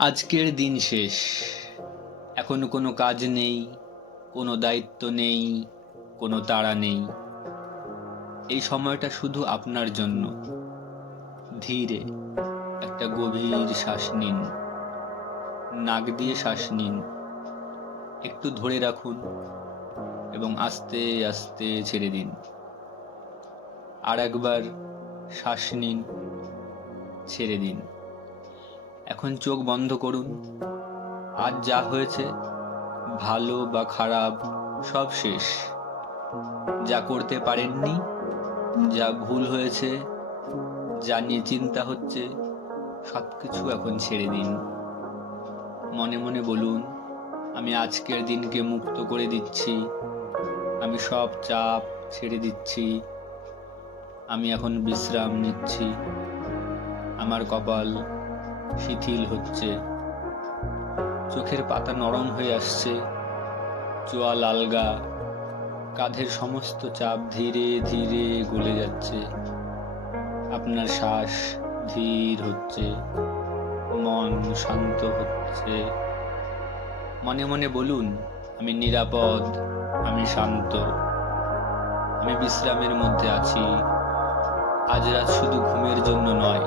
আজকের দিন শেষ। এখন কোনো কাজ নেই, কোনো দায়িত্ব নেই, কোনো তাড়া নেই। এই সময়টা শুধু আপনার জন্য। ধীরে একটা গভীর শ্বাস নিন। নাক দিয়ে শ্বাস নিন, একটু ধরে রাখুন এবং আস্তে আস্তে ছেড়ে দিন। আর একবার শ্বাস নিন, ছেড়ে দিন। এখন চোখ বন্ধ করুন। আজ যা হয়েছে, ভালো বা খারাপ, সব শেষ। যা করতে পারেননি, যা ভুল হয়েছে, যা নিয়ে চিন্তা হচ্ছে, সবকিছু এখন ছেড়ে দিন। মনে মনে বলুন, আমি আজকের দিনকে মুক্ত করে দিচ্ছি। আমি সব চাপ ছেড়ে দিচ্ছি। আমি এখন বিশ্রাম নিচ্ছি। আমার কপাল শিথিল হচ্ছে, চোখের পাতা নরম হয়ে আসছে, চোয়াল আলগা, কাঁধের সমস্ত চাপ ধীরে ধীরে গলে যাচ্ছে। আপনার শ্বাস ধীর হচ্ছে, মন শান্ত হচ্ছে। মনে মনে বলুন, আমি নিরাপদ, আমি শান্ত, আমি বিশ্রামের মধ্যে আছি। আজ রাত শুধু ঘুমের জন্য নয়,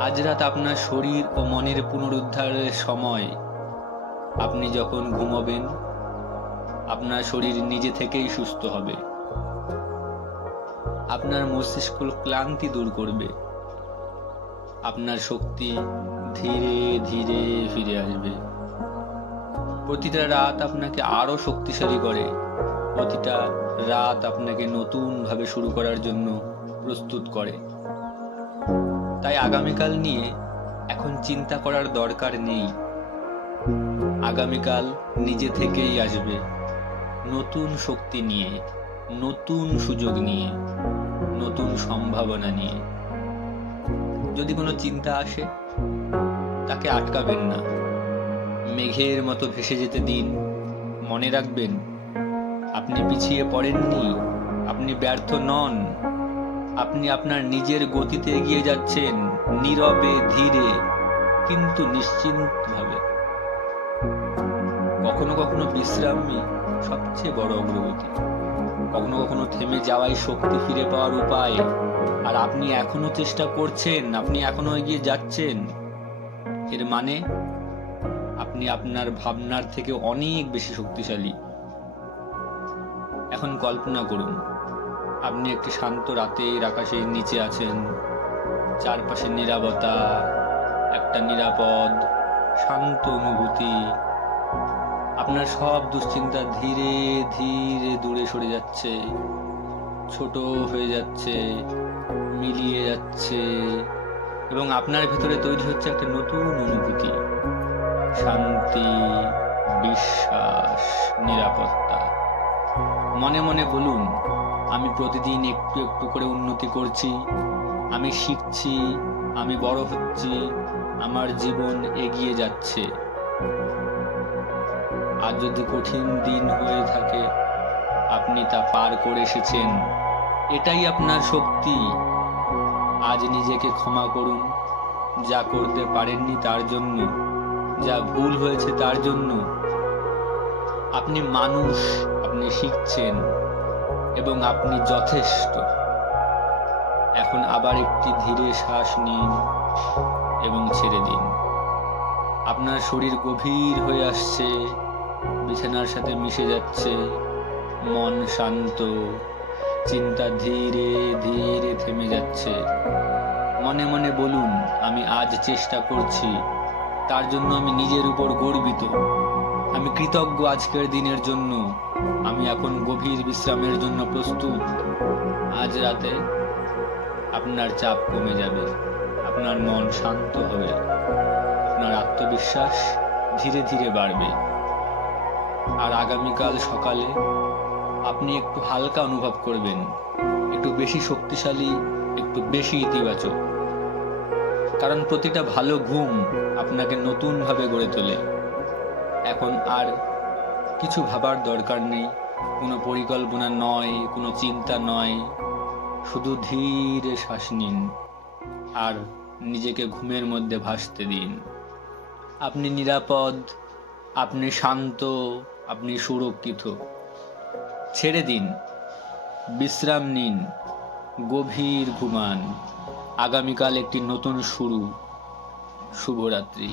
আজ রাত আপনার শরীর ও মনের পুনরুদ্ধারের সময়। আপনি যখন ঘুমাবেন, আপনার শরীর নিজে থেকেই সুস্থ হবে। আপনার মস্তিষ্ক ক্লান্তি দূর করবে। আপনার শক্তি ধীরে ধীরে ফিরে আসবে। প্রতিটা রাত আপনাকে আরো শক্তিশালী করে। প্রতিটা রাত আপনাকে নতুন ভাবে শুরু করার জন্য প্রস্তুত করে। তাই আগামীকাল নিয়ে এখন চিন্তা করার দরকার নেই। আগামীকাল নিজে থেকেই আসবে, নতুন শক্তি নিয়ে, নতুন সুযোগ নিয়ে, নতুন সম্ভাবনা নিয়ে। যদি কোনো চিন্তা আসে, তাকে আটকাবেন না, মেঘের মতো ভেসে যেতে দিন। মনে রাখবেন, আপনি পিছিয়ে পড়েননি, আপনি ব্যর্থ নন। আপনি আপনার নিজের গতিতে এগিয়ে যাচ্ছেন, নীরবে, ধীরে, কিন্তু নিশ্চিন্তভাবে। কখনো কখনো বিশ্রামই সবচেয়ে বড় অগ্রগতি। কখনো কখনো থেমে যাওয়াই শক্তি ফিরে পাওয়ার উপায়। আর আপনি এখনো চেষ্টা করছেন, আপনি এখনো এগিয়ে যাচ্ছেন, এর মানে আপনি আপনার ভাবনার থেকে অনেক বেশি শক্তিশালী। এখন কল্পনা করুন, আপনি একটি শান্ত রাতের আকাশের নিচে আছেন। চারপাশে নীরবতা, একটা নিরাপদ শান্ত অনুভূতি। আপনার সব দুশ্চিন্তা ধীরে ধীরে দূরে সরে যাচ্ছে, ছোট হয়ে যাচ্ছে, মিলিয়ে যাচ্ছে, এবং আপনার ভেতরে তৈরি হচ্ছে একটা নতুন অনুভূতি। শান্তি, বিশ্বাস, নিরাপত্তা। মনে মনে বলুন, আমি প্রতিদিন একটু একটু করে উন্নতি করছি, আমি শিখছি, আমি বড় হচ্ছি, আমার জীবন এগিয়ে যাচ্ছে। আজ যদি কঠিন দিন হয়ে থাকে, আপনি তা পার করে এসেছেন। এটাই আপনার শক্তি। আজ নিজেকে ক্ষমা করুন, যা করতে পারেননি তার জন্য, যা ভুল হয়েছে তার জন্য। আপনি মানুষ, আপনি শিখছেন, এবং আপনি যথেষ্ট। এখন আবার একটি ধীরে শ্বাস নিন এবং ছেড়ে দিন। আপনার শরীর গভীর হয়ে আসছে, বিছানার সাথে মিশে যাচ্ছে, মন শান্ত, চিন্তা ধীরে ধীরে থেমে যাচ্ছে। মনে মনে বলুন, আমি আজ চেষ্টা করছি, তার জন্য আমি নিজের উপর গর্বিত। আমি কৃতজ্ঞ আজকের দিনের জন্য। আমি এখন গভীর বিশ্রামের জন্য প্রস্তুত। আজ রাতে আপনার চাপ কমে যাবে, আপনার মন শান্ত হবে, আপনার আত্মবিশ্বাস ধীরে ধীরে বাড়বে। আর আগামীকাল সকালে আপনি একটু হালকা অনুভব করবেন, একটু বেশি শক্তিশালী, একটু বেশি ইতিবাচক। কারণ প্রতিটা ভালো ঘুম আপনাকে নতুনভাবে গড়ে তোলে। এখন আর কিছু ভাবার দরকার নেই, কোনো পরিকল্পনা নয়, কোনো চিন্তা নয়। শুধু ধীরে শ্বাস নিন আর নিজেকে ঘুমের মধ্যে ভাসতে দিন। আপনি নিরাপদ, আপনি শান্ত, আপনি সুরক্ষিত। ছেড়ে দিন, বিশ্রাম নিন, গভীর ঘুমান। আগামীকাল একটি নতুন শুরু। শুভরাত্রি।